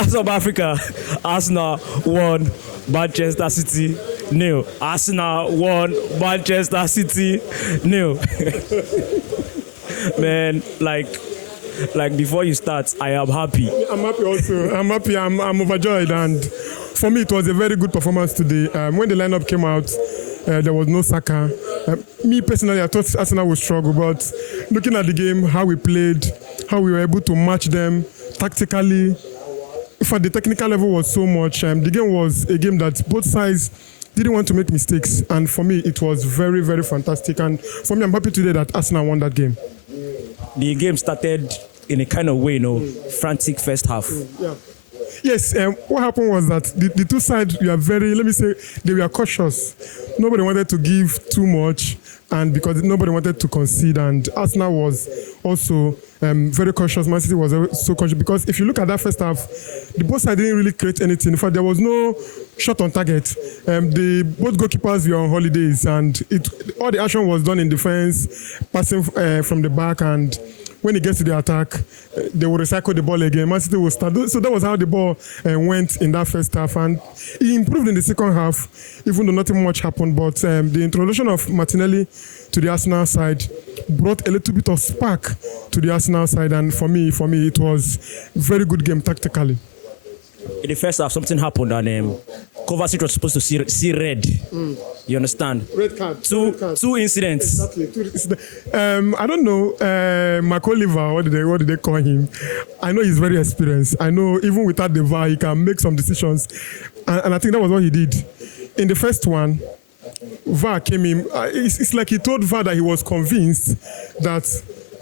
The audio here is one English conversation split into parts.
Stars of Africa, Arsenal won, Manchester City nil. Arsenal won, Manchester City nil. Man, like before you start, I am happy. I'm happy also. I'm happy. I'm overjoyed, and for me, it was a very good performance today. When the lineup came out, there was no SAKA. Me personally, I thought Arsenal would struggle, but looking at the game, how we played, how we were able to match them tactically, in fact, the technical level was so much. The game was a game that both sides didn't want to make mistakes, and for me, it was very, very fantastic. And for me, I'm happy today that Arsenal won that game. The game started in a kind of way, frantic first half. Yeah. Yes, what happened was that the two sides were very, let me say, they were cautious. Nobody wanted to give too much, and because nobody wanted to concede, and Arsenal was also very cautious. Man City was so cautious, because if you look at that first half, the both sides didn't really create anything. In fact, there was no shot on target. Both goalkeepers were on holidays, and all the action was done in defense, passing from the back, and when it gets to the attack, they will recycle the ball again. Man City will start. So that was how the ball went in that first half. And he improved in the second half, even though nothing much happened. But the introduction of Martinelli to the Arsenal side brought a little bit of spark to the Arsenal side. And for me, it was a very good game tactically. In the first half, something happened, and Kovacic was supposed to see red. You understand? Red card. Two incidents. Exactly. I don't know. Oliver, what did they call him? I know he's very experienced. I know even without the VAR, he can make some decisions, and I think that was what he did. In the first one, VAR came in. It's like he told VAR that he was convinced that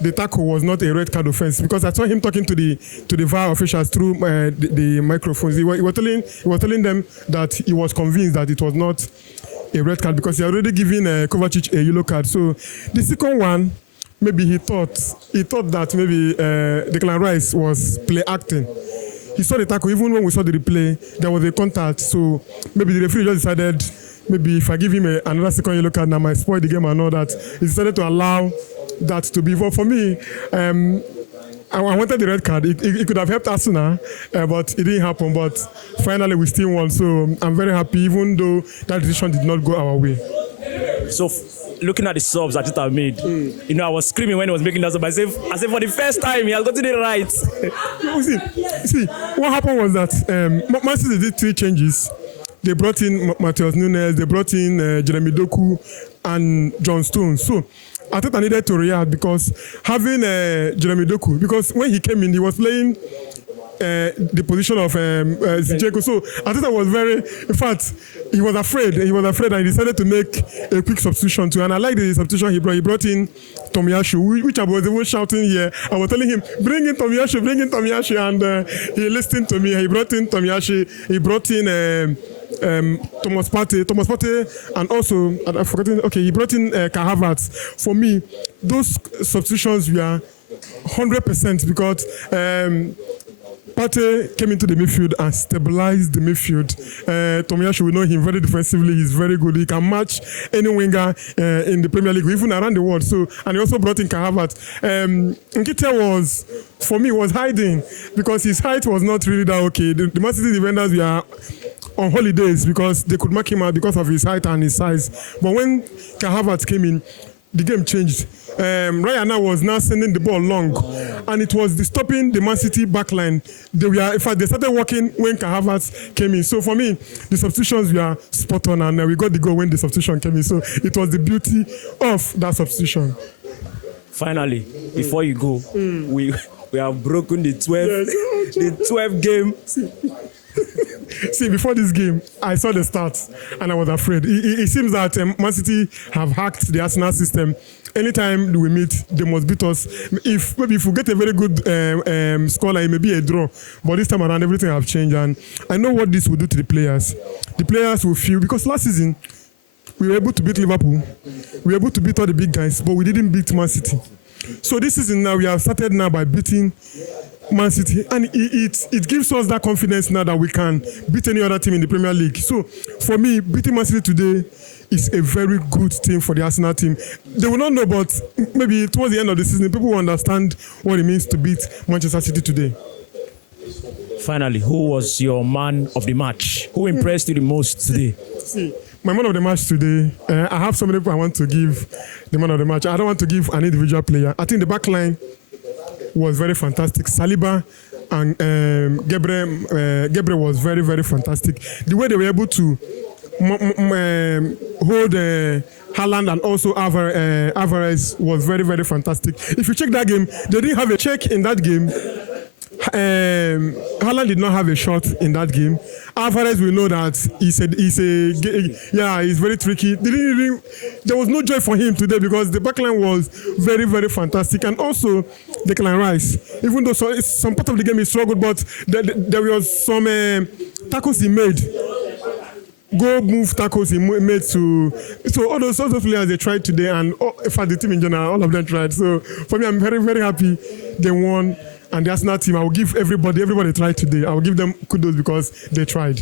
the tackle was not a red card offense, because I saw him talking to the VAR officials through the microphones. He was telling them that he was convinced that it was not a red card because he had already given Kovacic a yellow card. So the second one, maybe he thought that maybe Declan Rice was play acting. He saw the tackle. Even when we saw the replay, there was a contact. So maybe the referee just decided, maybe if I give him another second yellow card, now I might spoil the game and all that. He decided to allow that to be. But for me, I wanted the red card. It could have helped Arsenal, but it didn't happen. But finally, we still won. So I'm very happy, even though that decision did not go our way. So, looking at the subs Arteta made, I was screaming when he was making that sub. I said for the first time, he has gotten it right. see, what happened was that Man City did 3 changes. They brought in Matheus Nunes, they brought in Jeremy Doku, and John Stones. So Arteta needed to react, because having Jeremy Doku, because when he came in, he was playing the position of ZINCHENKO. So Arteta was in fact, he was afraid, and he decided to make a quick substitution too. And I like the substitution he brought. He brought in TOMIYASU, which I was even shouting here. I was telling him, bring in TOMIYASU, and he listened to me. He brought in TOMIYASU, he brought in Thomas Partey, and also I forgot. Okay, he brought in HAVERTZ. For me, those substitutions were 100%, because Partey came into the midfield and stabilized the midfield. TOMIYASU, we know him very defensively. He's very good. He can match any winger in the Premier League, even around the world. So, and he also brought in HAVERTZ. Nketiah was hiding, because his height was not really that okay. The Man City defenders were on holidays because they could mark him out because of his height and his size. But when HAVERTZ came in, the game changed. RAYA was now sending the ball long, and it was stopping the Man City backline. They started working when HAVERTZ came in. So for me, the substitutions were spot on, and we got the goal when the substitution came in. So it was the beauty of that substitution. Finally, before you go, we have broken the 12 game. See, before this game, I saw the stats and I was afraid. It seems that Man City have hacked the Arsenal system. Anytime we meet, they must beat us. If we get a very good scoreline, it may be a draw. But this time around, everything have changed, and I know what this will do to the players. The players will feel, because last season we were able to beat Liverpool, we were able to beat all the big guys, but we didn't beat Man City. So this season now, we have started now by beating Man City, and it gives us that confidence now that we can beat any other team in the Premier League. So for me, beating Man City today is a very good thing for the Arsenal team. They will not know, but maybe towards the end of the season, people will understand what it means to beat Manchester City today. finally, who was your man of the match? Who impressed you the most today? See, my man of the match today, I have so many people I want to give the man of the match. I don't want to give an individual player. I think the back line was very fantastic. Saliba and Gabriel was very, very fantastic. The way they were able to hold HAALAND and also ARSENALFC was very, very fantastic. If you check that game, they didn't have a check in that game. HAALAND did not have a shot in that game. ARSENALFC, we know that he's very tricky. There was no joy for him today because the backline was very, very fantastic. And also, Declan Rice, even though some part of the game he struggled, but there was some tackles he made. Go move tackles he made to. So all those players they tried today, and in fact the team in general, all of them tried. So for me, I'm very, very happy they won. And the Arsenal team, I will give everybody tried today. I will give them kudos because they tried.